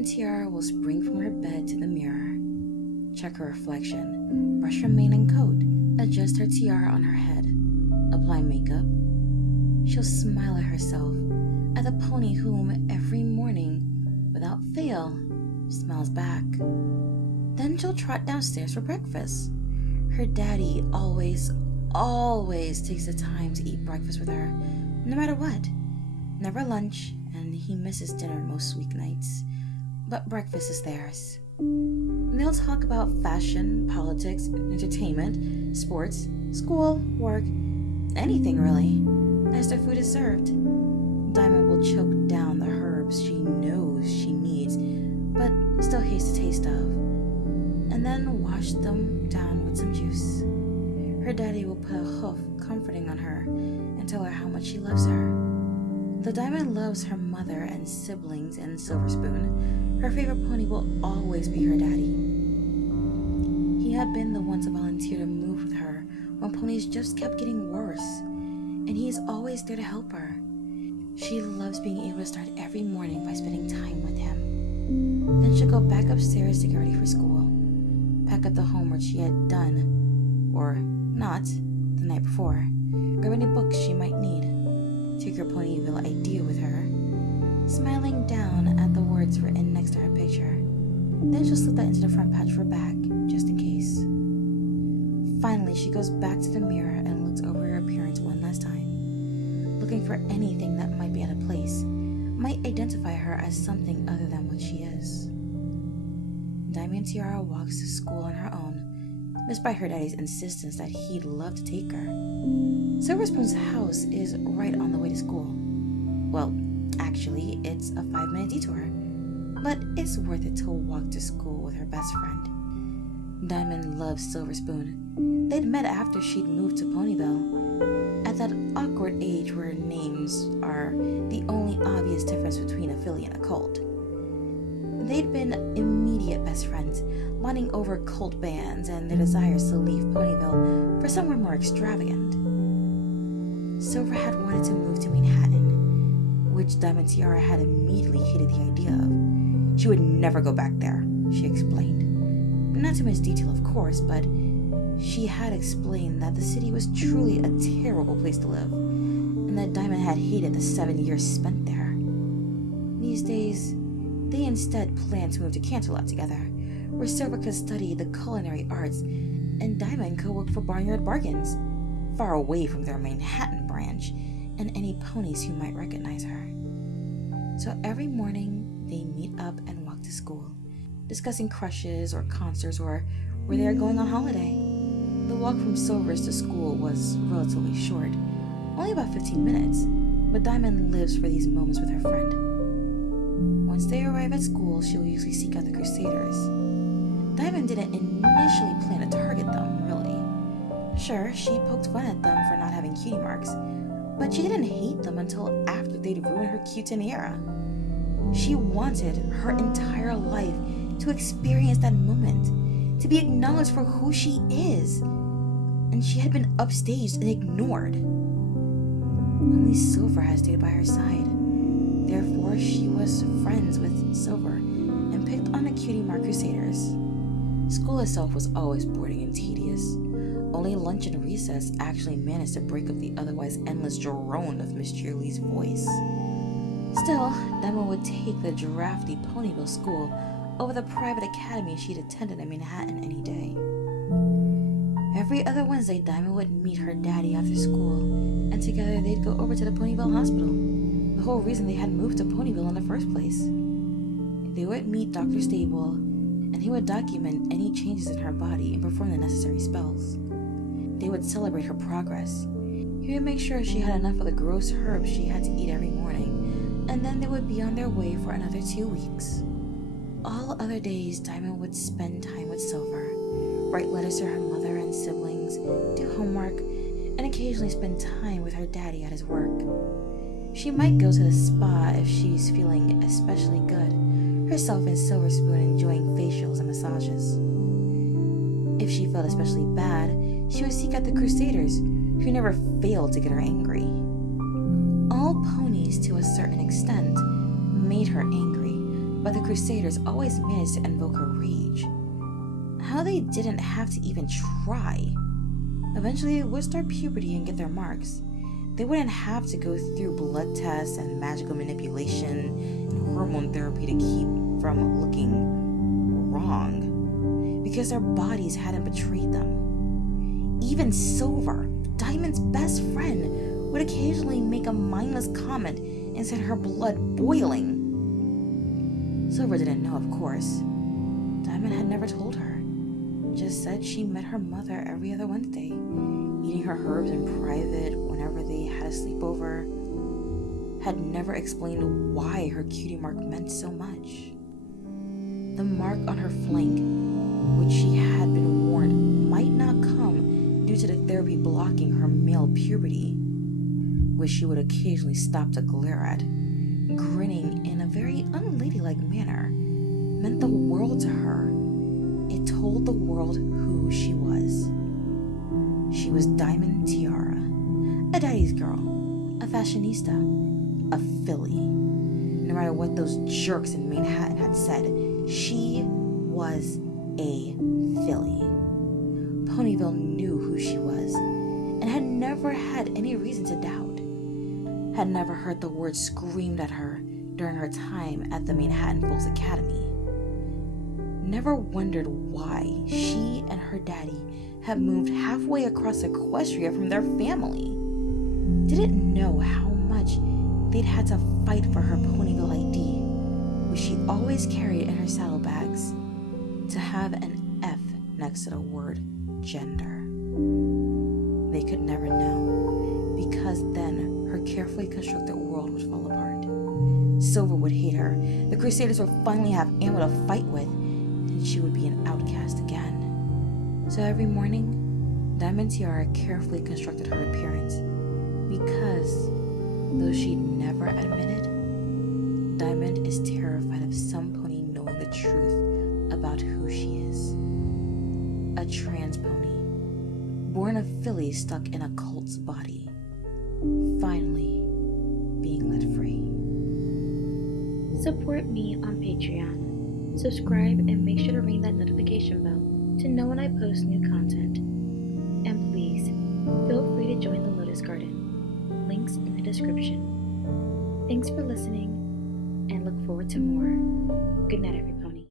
Diamond Tiara will spring from her bed to the mirror, check her reflection, brush her mane and coat, adjust her tiara on her head, apply makeup. She'll smile at herself, at the pony whom every morning, without fail, smiles back. Then she'll trot downstairs for breakfast. Her daddy always takes the time to eat breakfast with her, no matter what. Never lunch, and he misses dinner most weeknights. But breakfast is theirs. They'll talk about fashion, politics, entertainment, sports, school, work, anything really, as their food is served. Diamond will choke down the herbs she knows she needs, but still hates the taste of, and then wash them down with some juice. Her daddy will put a hoof comforting on her and tell her how much he loves her. Though Diamond loves her mother and siblings and Silver Spoon, her favorite pony will always be her daddy. He had been the one to volunteer to move with her when ponies just kept getting worse, and he is always there to help her. She loves being able to start every morning by spending time with him. Then she'll go back upstairs to get ready for school, pack up the homework she had done, or not, the night before, grab any books she might need, take her Ponyville idea with her, smiling down at the words written next to her picture. Then she'll slip that into the front patch of her bag, just in case. Finally, she goes back to the mirror and looks over her appearance one last time, looking for anything that might be out of place, might identify her as something other than what she is. Diamond Tiara walks to school on her own, despite her daddy's insistence that he'd love to take her. Silver Spoon's house is right on the way to school. Well, actually, it's a 5-minute detour, but it's worth it to walk to school with her best friend. Diamond loves Silver Spoon. They'd met after she'd moved to Ponyville, at that awkward age where names are the only obvious difference between a filly and a colt. They'd been immediate best friends, bonding over colt bands and their desires to leave Ponyville for somewhere more extravagant. Silver had wanted to move to Manhattan, which Diamond Tiara had immediately hated the idea of. She would never go back there, she explained. Not too much detail, of course, but she had explained that the city was truly a terrible place to live, and that Diamond had hated the 7 years spent there. These days, they instead planned to move to Canterlot together, where Silver could study the culinary arts, and Diamond could work for Barnyard Bargains, far away from their Manhattan branch, and any ponies who might recognize her. So every morning, they meet up and walk to school, discussing crushes or concerts or where they are going on holiday. The walk from Silver's to school was relatively short, only about 15 minutes, but Diamond lives for these moments with her friend. Once they arrive at school, she'll usually seek out the Crusaders. Diamond didn't initially plan to target them, really. Sure, she poked fun at them for not having cutie marks, but she didn't hate them until after they'd ruined her quinceañera. She wanted her entire life to experience that moment, to be acknowledged for who she is, and she had been upstaged and ignored. Only Silver had stayed by her side. Therefore, she was friends with Silver and picked on the cutie mark Crusaders. School itself was always boring and tedious. Only lunch and recess actually managed to break up the otherwise endless drone of Miss Cheerlee's voice. Still, Diamond would take the drafty Ponyville school over the private academy she'd attended in Manhattan any day. Every other Wednesday, Diamond would meet her daddy after school, and together they'd go over to the Ponyville Hospital, the whole reason they had moved to Ponyville in the first place. They would meet Dr. Stable, and he would document any changes in her body and perform the necessary spells. They would celebrate her progress. He would make sure she had enough of the gross herbs she had to eat every morning, and then they would be on their way for another 2 weeks. All other days, Diamond would spend time with Silver, write letters to her mother and siblings, do homework, and occasionally spend time with her daddy at his work. She might go to the spa if she's feeling especially good, herself and Silver Spoon enjoying facials and massages. If she felt especially bad, she would seek out the Crusaders, who never failed to get her angry. All ponies, to a certain extent, made her angry, but the Crusaders always managed to invoke her rage. How they didn't have to even try. Eventually, they would start puberty and get their marks. They wouldn't have to go through blood tests and magical manipulation and hormone therapy to keep from looking wrong, because their bodies hadn't betrayed them. Even Silver, Diamond's best friend, would occasionally make a mindless comment and set her blood boiling. Silver didn't know, of course. Diamond had never told her. Just said she met her mother every other Wednesday, eating her herbs in private whenever they had a sleepover. Had never explained why her cutie mark meant so much. The mark on her flank, which she had been warned might not come due to the therapy blocking her male puberty, which she would occasionally stop to glare at, grinning in a very unladylike manner, meant the world to her. It told the world who she was. She was Diamond Tiara, a daddy's girl, a fashionista, a filly. No matter what those jerks in Manhattan had said, she was a filly. Ponyville knew who she was and had never had any reason to doubt. Had never heard the word screamed at her during her time at the Manhattan Falls Academy. Never wondered why she and her daddy had moved halfway across Equestria from their family. Didn't know how much they'd had to fight for her Ponyville ID, which she always carried in her saddlebags, to have an F next to the word gender. They could never know, because then her carefully constructed world would fall apart. Silver would hate her, the Crusaders would finally have ammo to fight with, and she would be an outcast again. So every morning, Diamond Tiara carefully constructed her appearance, because, though she'd never admit it, Diamond is terrified of some pony knowing the truth about who she is. A trans pony, born a filly stuck in a colt's body, finally being let free. Support me on Patreon. Subscribe and make sure to ring that notification bell to know when I post new content. And please, feel free to join the Lotus Garden. Links in the description. Thanks for listening, and look forward to more. Good night, everybody.